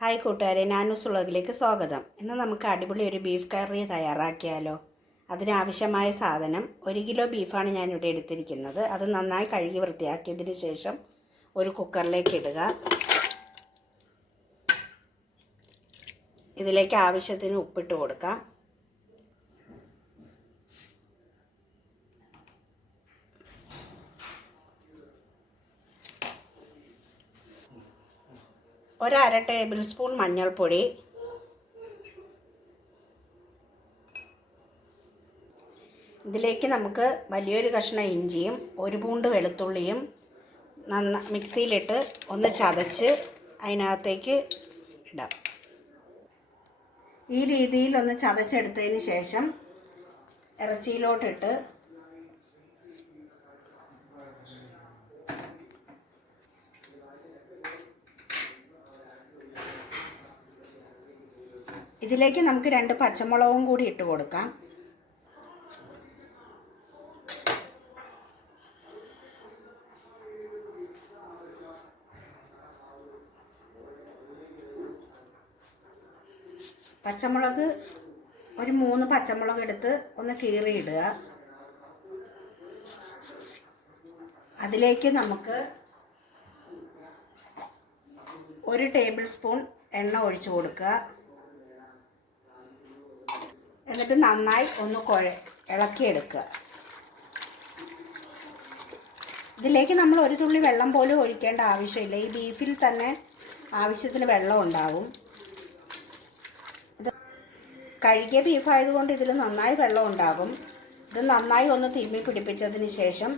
Hi കൂട്ടുകാരെ, നാനൂസ് വ്ളോഗിലേക്ക് സ്വാഗതം. ഇന്ന് നമുക്ക് അടിപൊളി ഒരു ബീഫ് കറി തയ്യാറാക്കിയാലോ. അതിനാവശ്യമായ സാധനം 1 കിലോ ബീഫാണ് ഞാനിവിടെ എടുത്തിരിക്കുന്നത്. അത് നന്നായി കഴുകി വൃത്തിയാക്കിയതിന് ശേഷം ഒരു കുക്കറിലേക്ക് ഇടുക. ഇതിലേക്ക് ആവശ്യത്തിന് ഉപ്പിട്ട് കൊടുക്കാം. ഒരു 1/2 ടേബിൾ സ്പൂൺ മഞ്ഞൾപ്പൊടി, ഇതിലേക്ക് നമുക്ക് വലിയൊരു കഷ്ണം ഇഞ്ചിയും 1 പൂണ്ട് വെളുത്തുള്ളിയും മിക്സിയിലിട്ട് ഒന്ന് ചതച്ച് അതിനകത്തേക്ക് ഇടാം. ഈ രീതിയിൽ ഒന്ന് ചതച്ചെടുത്തതിന് ശേഷം ഇറച്ചിയിലോട്ടിട്ട് ഇതിലേക്ക് നമുക്ക് 2 പച്ചമുളകും കൂടി ഇട്ട് കൊടുക്കാം. പച്ചമുളക് ഒരു 3 പച്ചമുളക് എടുത്ത് ഒന്ന് കീറിയിടുക. അതിലേക്ക് നമുക്ക് 1 ടേബിൾ സ്പൂൺ എണ്ണ ഒഴിച്ചു കൊടുക്കുക. എന്നിട്ട് നന്നായി ഒന്ന് ഇളക്കിയെടുക്കുക. ഇതിലേക്ക് നമ്മൾ ഒരു തുള്ളി വെള്ളം പോലും ഒഴിക്കേണ്ട ആവശ്യമില്ല. ഈ ബീഫിൽ തന്നെ ആവശ്യത്തിന് വെള്ളം ഉണ്ടാവും. ഇത് കഴുകിയ ബീഫായതുകൊണ്ട് ഇതിൽ നന്നായി വെള്ളം ഉണ്ടാകും. ഇത് നന്നായി ഒന്ന് തിരുമ്മി പിടിപ്പിച്ചതിന് ശേഷം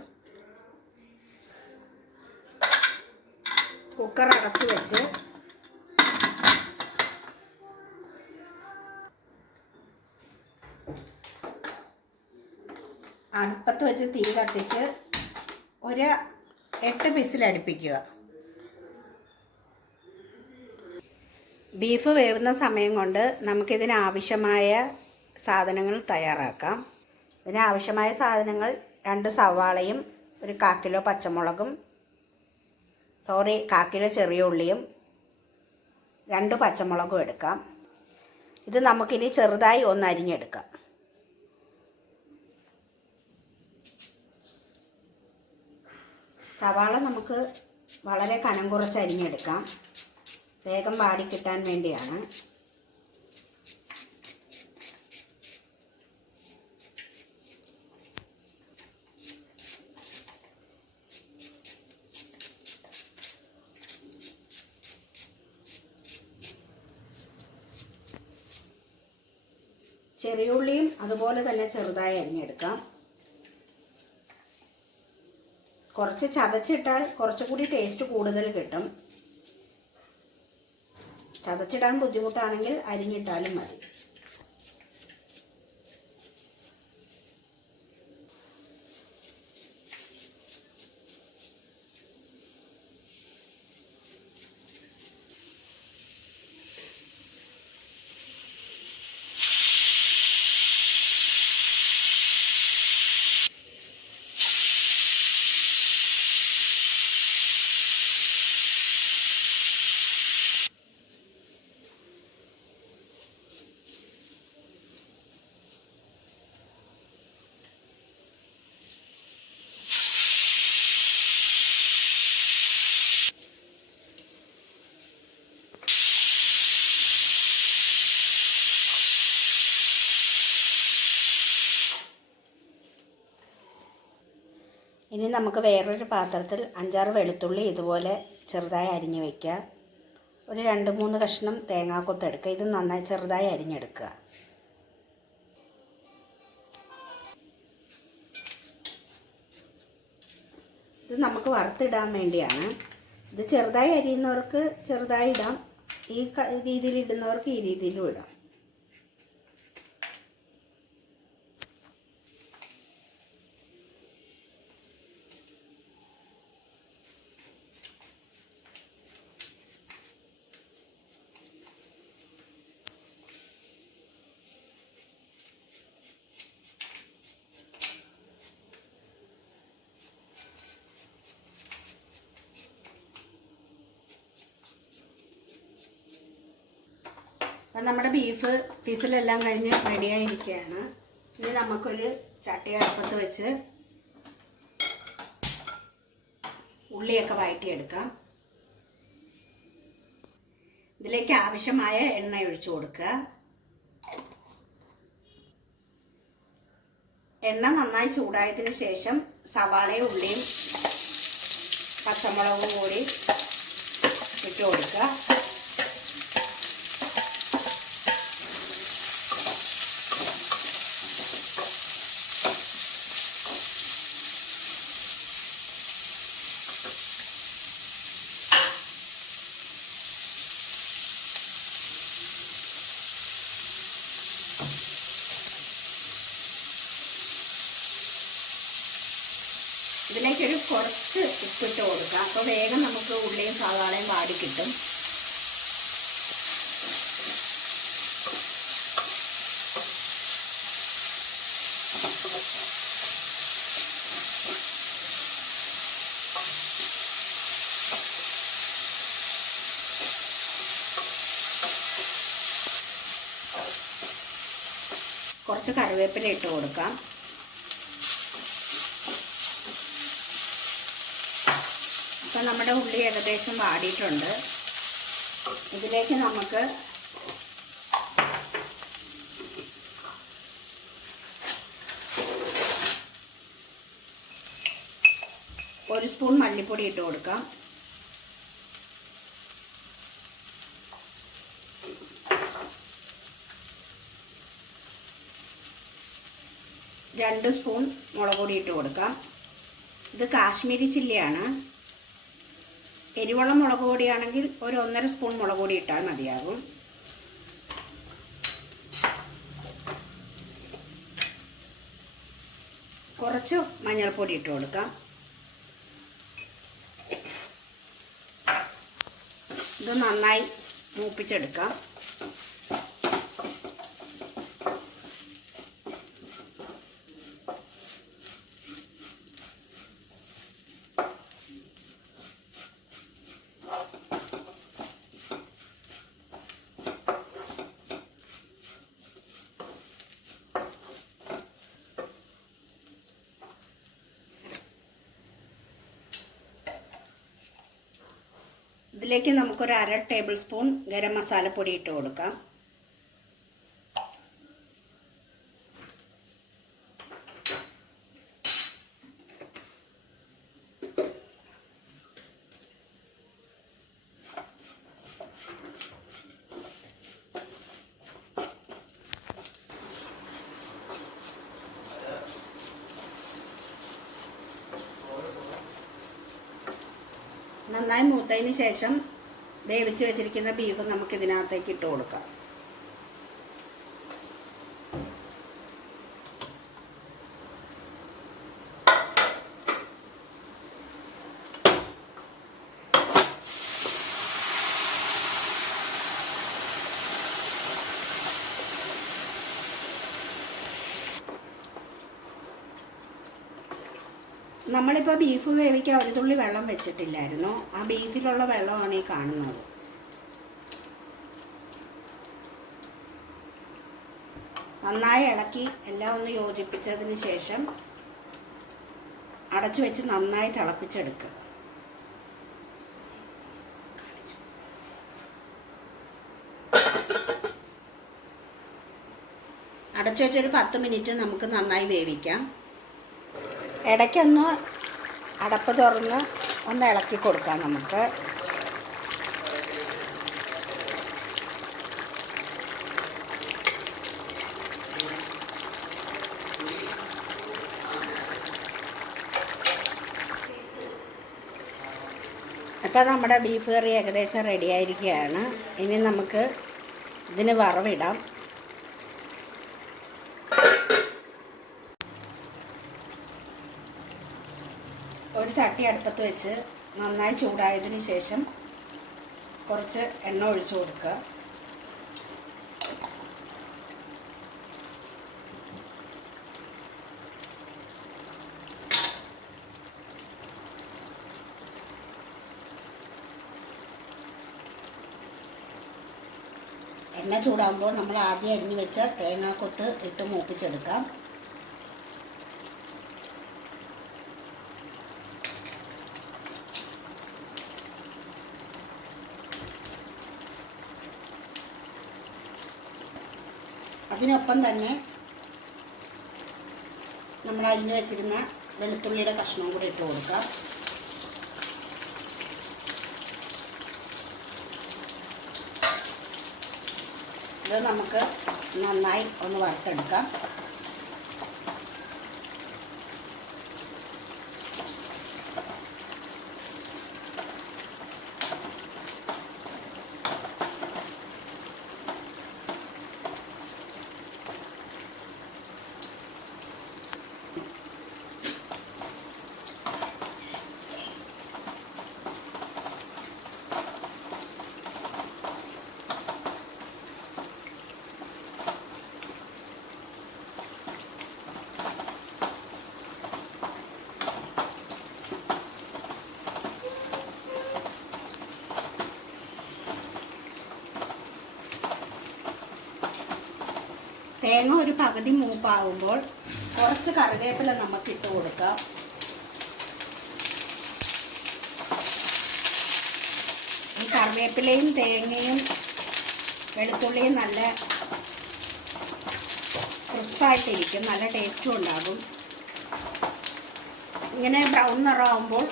കുക്കർ അടച്ചു വെച്ച് അടുപ്പത്ത് വെച്ച് തീ കത്തിച്ച് ഒരു 8 വിസിലടുപ്പിക്കുക. ബീഫ് വേവുന്ന സമയം കൊണ്ട് നമുക്കിതിനാവശ്യമായ സാധനങ്ങൾ തയ്യാറാക്കാം. ഇതിനാവശ്യമായ സാധനങ്ങൾ 2 സവാളയും 1/4 കിലോ പച്ചമുളകും 1/4 കിലോ ചെറിയ ഉള്ളിയും 2 പച്ചമുളകും എടുക്കാം. ഇത് നമുക്കിനി ചെറുതായി ഒന്ന് അരിഞ്ഞെടുക്കാം. സവാള നമുക്ക് വളരെ കനം കുറച്ച് അരിഞ്ഞെടുക്കാം. വേഗം വാടിക്കിട്ടാൻ വേണ്ടിയാണ്. ചെറിയുള്ളിയും അതുപോലെ തന്നെ ചെറുതായി അരിഞ്ഞെടുക്കാം. കുറച്ച് ചതച്ചിട്ടാൽ കുറച്ചുകൂടി ടേസ്റ്റ് കൂടുതൽ കിട്ടും. ചതച്ചിടാൻ ബുദ്ധിമുട്ടാണെങ്കിൽ അരിഞ്ഞിട്ടാലും മതി. ഇനി നമുക്ക് വേറൊരു പാത്രത്തിൽ 5-6 വെളുത്തുള്ളി ഇതുപോലെ ചെറുതായി അരിഞ്ഞു വയ്ക്കുക. ഒരു 2-3 കഷ്ണം തേങ്ങാക്കൊത്ത് എടുക്കുക. ഇത് നന്നായി ചെറുതായി അരിഞ്ഞെടുക്കുക. ഇത് നമുക്ക് വറുത്തിടാൻ വേണ്ടിയാണ്. ഇത് ചെറുതായി അരിയുന്നവർക്ക് ചെറുതായി ഇടാം. ഈ രീതിയിൽ ഇടുന്നവർക്ക് ഈ രീതിയിലും ഇടാം. അപ്പം നമ്മുടെ ബീഫ് ഫിസിലെല്ലാം കഴിഞ്ഞ് റെഡിയായിരിക്കുകയാണ്. ഇനി നമുക്കൊരു ചട്ടി അടുപ്പത്ത് വെച്ച് ഉള്ളിയൊക്കെ വഴറ്റിയെടുക്കാം. ഇതിലേക്ക് ആവശ്യമായ എണ്ണ ഒഴിച്ചു കൊടുക്കുക. എണ്ണ നന്നായി ചൂടായതിന് ശേഷം സവാളയും ഉള്ളിയും പച്ചമുളകും കൂടി ഇട്ട് കൊടുക്കുക. ഇതിലേക്കൊരു കുറച്ച് ഉപ്പിട്ട് കൊടുക്കുക. അപ്പോൾ വേഗം നമുക്ക് ഉള്ളിയും സവാളയും വാടി കിട്ടും. കുറച്ച് കറിവേപ്പില ഇട്ട് കൊടുക്കാം. അപ്പം നമ്മുടെ ഉള്ളി ഏകദേശം വാടിയിട്ടുണ്ട്. ഇതിലേക്ക് നമുക്ക് ഒരു സ്പൂൺ മല്ലിപ്പൊടി ഇട്ട് കൊടുക്കാം. രണ്ട് സ്പൂൺ മുളക് പൊടി ഇട്ട് കൊടുക്കാം. ഇത് കാശ്മീരി ചില്ലിയാണ്. എരിവുള്ള മുളക് പൊടിയാണെങ്കിൽ ഒരു 1.5 സ്പൂൺ മുളക് പൊടി ഇട്ടാൽ മതിയാകും. കുറച്ച് മഞ്ഞൾപ്പൊടി ഇട്ട് കൊടുക്കാം. ഇത് നന്നായി മൂപ്പിച്ചെടുക്കാം. ഇതിലേക്ക് നമുക്കൊരു 1/2 ടേബിൾ സ്പൂൺ ഗരം മസാലപ്പൊടി ഇട്ട് കൊടുക്കാം. നന്നായി മൂത്തതിന് ശേഷം വേവിച്ച് വെച്ചിരിക്കുന്ന ബീഫ് നമുക്ക് ഇതിനകത്തേക്ക് ഇട്ട് കൊടുക്കാം. നമ്മളിപ്പോൾ ബീഫ് വേവിക്കാൻ ഒരു തുള്ളി വെള്ളം വെച്ചിട്ടില്ലായിരുന്നു. ആ ബീഫിലുള്ള വെള്ളമാണ് ഈ കാണുന്നത്. നന്നായി ഇളക്കി എല്ലാം ഒന്ന് യോജിപ്പിച്ചതിന് ശേഷം അടച്ചു വെച്ച് നന്നായി തിളപ്പിച്ചെടുക്കുക. അടച്ചു വെച്ചൊരു 10 മിനിറ്റ് നമുക്ക് നന്നായി വേവിക്കാം. ഇടയ്ക്കൊന്ന് അടപ്പ് തുറന്ന് ഒന്ന് ഇളക്കി കൊടുക്കാം നമുക്ക്. അപ്പോൾ നമ്മുടെ ബീഫ് കറി ഏകദേശം റെഡി ആയിരിക്കുകയാണ്. ഇനി നമുക്ക് ഇതിന് വറവിടാം. ഒരു ചട്ടി അടുപ്പത്ത് വെച്ച് നന്നായി ചൂടായതിന് ശേഷം കുറച്ച് എണ്ണ ഒഴിച്ചു കൊടുക്കുക. എണ്ണ ചൂടാകുമ്പോൾ നമ്മൾ ആദ്യം അരിഞ്ഞ് വെച്ച തേങ്ങാക്കൊത്ത് ഇട്ട് മൂപ്പിച്ചെടുക്കാം. അതിനൊപ്പം തന്നെ നമ്മൾ അരിഞ്ഞ് വെച്ചിരുന്ന വെളുത്തുള്ളിയുടെ കഷ്ണവും കൂടി ഇട്ട് കൊടുക്കാം. ഇത് നമുക്ക് നന്നായി ഒന്ന് വറുത്തെടുക്കാം. തേങ്ങ ഒരു പകുതി മൂപ്പാകുമ്പോൾ കുറച്ച് കറിവേപ്പില നമുക്ക് ഇട്ട് കൊടുക്കാം. ഈ കറിവേപ്പിലയും തേങ്ങയും വെളുത്തുള്ളിയും നല്ല ക്രിസ്പായിട്ടിരിക്കും, നല്ല ടേസ്റ്റും ഉണ്ടാകും. ഇങ്ങനെ ബ്രൗൺ നിറമാകുമ്പോൾ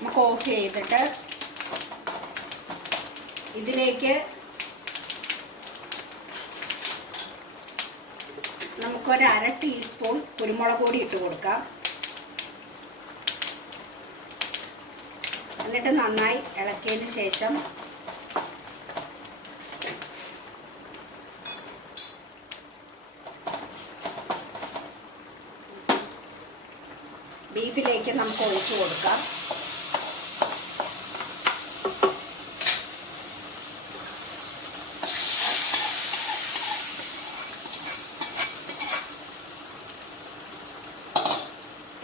നമുക്ക് ഓഫ് ചെയ്തിട്ട് ഇതിലേക്ക് നമുക്കൊരു 1/2 ടീസ്പൂൺ കുരുമുളക് പൊടി ഇട്ട് കൊടുക്കാം. എന്നിട്ട് നന്നായി ഇളക്കിയതിന് ശേഷം ബീഫിലേക്ക് നമുക്ക് ഒഴിച്ചു കൊടുക്കാം.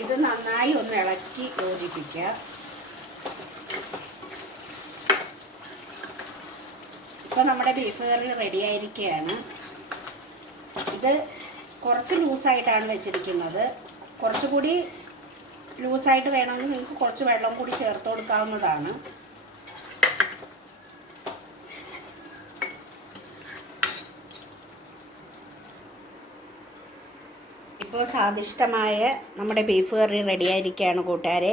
ഇത് നന്നായി ഒന്ന് ഇളക്കി യോജിപ്പിക്കുക. ഇപ്പോൾ നമ്മുടെ ബീഫ് കറി റെഡി ആയിരിക്കുകയാണ്. ഇത് കുറച്ച് ലൂസായിട്ടാണ് വെച്ചിരിക്കുന്നത്. കുറച്ചുകൂടി ലൂസായിട്ട് വേണമെങ്കിൽ നിങ്ങൾക്ക് കുറച്ച് വെള്ളം കൂടി ചേർത്ത് കൊടുക്കാവുന്നതാണ്. ഇപ്പോൾ സ്വാദിഷ്ടമായ നമ്മുടെ ബീഫ് കറി റെഡിയായിരിക്കുകയാണ് കൂട്ടുകാരെ.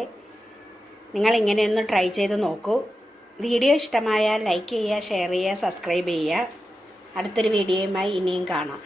നിങ്ങളിങ്ങനെയൊന്ന് ട്രൈ ചെയ്ത് നോക്കൂ. വീഡിയോ ഇഷ്ടമായാൽ ലൈക്ക് ചെയ്യുക, ഷെയർ ചെയ്യുക, സബ്സ്ക്രൈബ് ചെയ്യുക. അടുത്തൊരു വീഡിയോയുമായി ഇനിയും കാണാം.